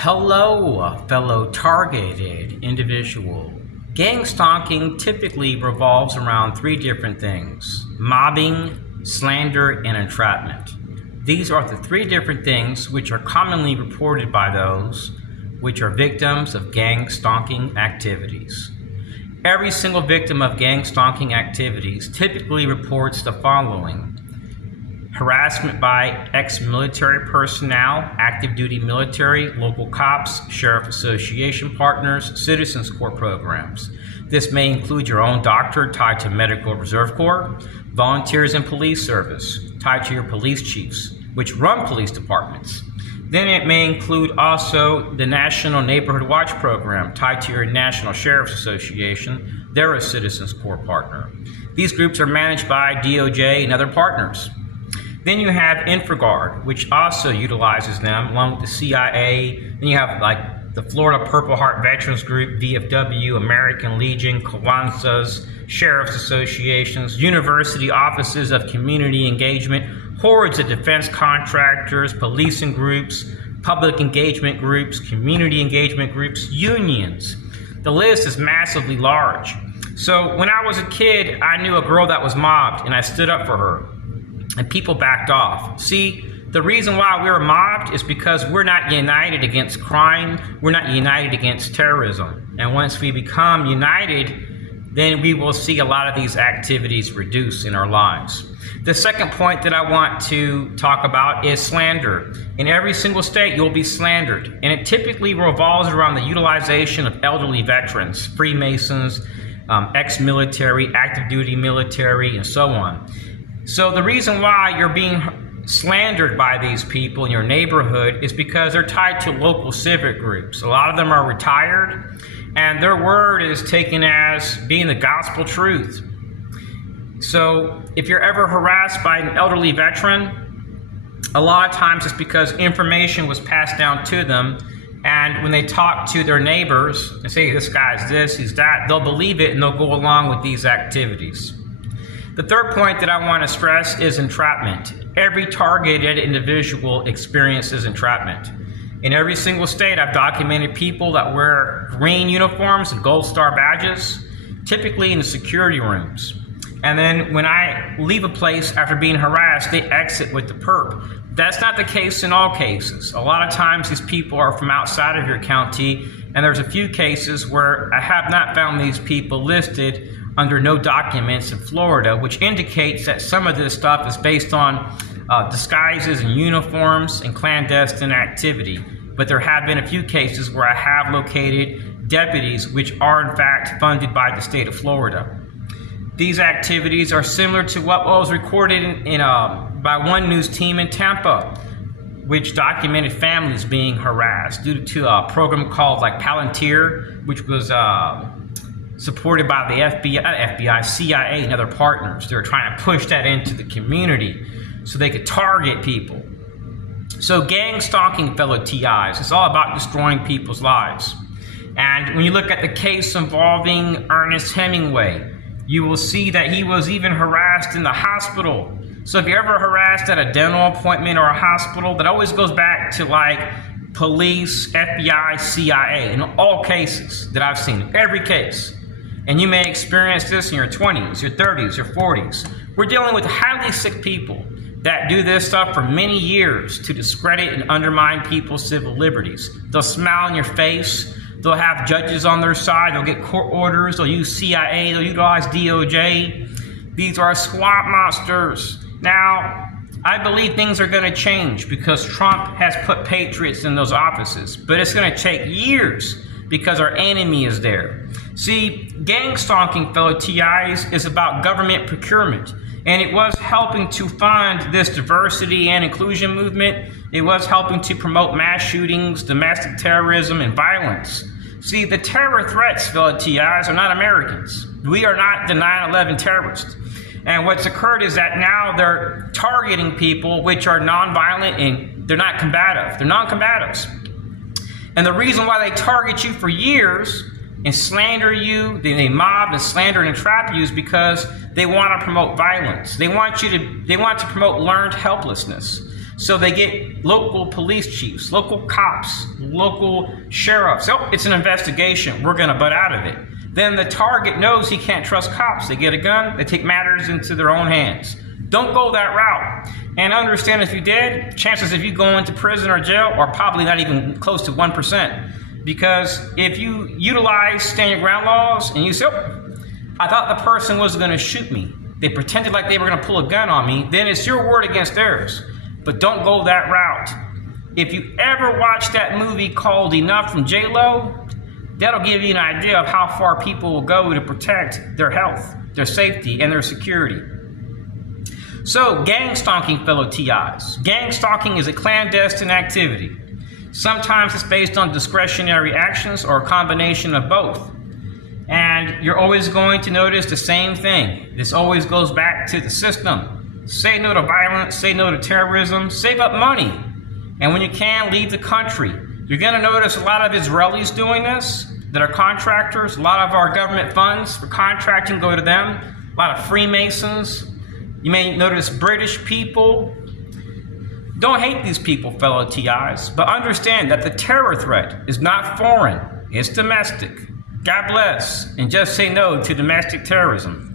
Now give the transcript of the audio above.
Hello, fellow targeted individual. Gang stalking typically revolves around three different things: mobbing, slander, and entrapment. These are the three different things which are commonly reported by those which are victims of gang stalking activities. Every single victim of gang stalking activities typically reports the following: harassment by ex-military personnel, active duty military, local cops, sheriff association partners, citizens corps programs. This may include your own doctor tied to Medical Reserve Corps, volunteers in police service tied to your police chiefs, which run police departments. Then it may include also the National Neighborhood Watch Program tied to your National Sheriff's Association. They're a citizens corps partner. These groups are managed by DOJ and other partners. Then you have InfraGard, which also utilizes them along with the CIA. Then you have like the Florida Purple Heart Veterans Group, VFW, American Legion, Kiwanis, Sheriff's Associations, University Offices of Community Engagement, hordes of defense contractors, policing groups, public engagement groups, community engagement groups, unions. The list is massively large. So when I was a kid, I knew a girl that was mobbed and I stood up for her. And people backed off. See, the reason why we're mobbed is because we're not united against crime. We're not united against terrorism. And once we become united, then we will see a lot of these activities reduce in our lives. The second point that I want to talk about is slander. In every single state, you'll be slandered. And it typically revolves around the utilization of elderly veterans, Freemasons, ex-military, active duty military, and so on. So the reason why you're being slandered by these people in your neighborhood is because they're tied to local civic groups. A lot of them are retired, and their word is taken as being the gospel truth. So if you're ever harassed by an elderly veteran, a lot of times it's because information was passed down to them, and when they talk to their neighbors and say, this guy's this, he's that, they'll believe it and they'll go along with these activities. The third point that I want to stress is entrapment. Every targeted individual experiences entrapment. In every single state, I've documented people that wear green uniforms and gold star badges, typically in the security rooms. And then when I leave a place after being harassed, they exit with the perp. That's not the case in all cases. A lot of times these people are from outside of your county, and there's a few cases where I have not found these people listed under no documents in Florida, which indicates that some of this stuff is based on disguises and uniforms and clandestine activity. But there have been a few cases where I have located deputies which are in fact funded by the state of Florida. These activities are similar to what was recorded by one news team in Tampa, which documented families being harassed due to a program called like Palantir, which was supported by the FBI, CIA, and other partners. They were trying to push that into the community so they could target people. So gang stalking, fellow TIs, is all about destroying people's lives. And when you look at the case involving Ernest Hemingway, you will see that he was even harassed in the hospital. So if you're ever harassed at a dental appointment or a hospital, that always goes back to like police, FBI, CIA, in all cases that I've seen, every case. And you may experience this in your 20s, your 30s, your 40s. We're dealing with highly sick people that do this stuff for many years to discredit and undermine people's civil liberties. They'll smile in your face. They'll have judges on their side. They'll get court orders. They'll use CIA. They'll utilize DOJ. These are swamp monsters. Now, I believe things are going to change because Trump has put patriots in those offices. But it's going to take years because our enemy is there. See, gang stalking, fellow TIs, is about government procurement. And it was helping to fund this diversity and inclusion movement. It was helping to promote mass shootings, domestic terrorism, and violence. See, the terror threats, fellow TIs, are not Americans. We are not the 9/11 terrorists. And what's occurred is that now they're targeting people which are nonviolent and they're not combative. They're non-combatives. And the reason why they target you for years and slander you, they mob and slander and entrap you, is because they want to promote violence. They want to promote learned helplessness. So they get local police chiefs, local cops, local sheriffs. Oh, it's an investigation. We're going to butt out of it. Then the target knows he can't trust cops. They get a gun. They take matters into their own hands. Don't go that route. And understand, if you did, chances of you going to prison or jail are probably not even close to 1%. Because if you utilize stand your ground laws and you say, oh, I thought the person was going to shoot me, they pretended like they were going to pull a gun on me, then it's your word against theirs. But don't go that route. If you ever watch that movie called Enough from J-Lo, that'll give you an idea of how far people will go to protect their health, their safety, and their security. So, gang stalking, fellow TIs. Gang stalking is a clandestine activity. Sometimes it's based on discretionary actions or a combination of both. And you're always going to notice the same thing. This always goes back to the system. Say no to violence, say no to terrorism, save up money. And when you can, leave the country. You're going to notice a lot of Israelis doing this that are contractors. A lot of our government funds for contracting go to them. A lot of Freemasons. You may notice British people. Don't hate these people, fellow TIs, but understand that the terror threat is not foreign, it's domestic. God bless, and just say no to domestic terrorism.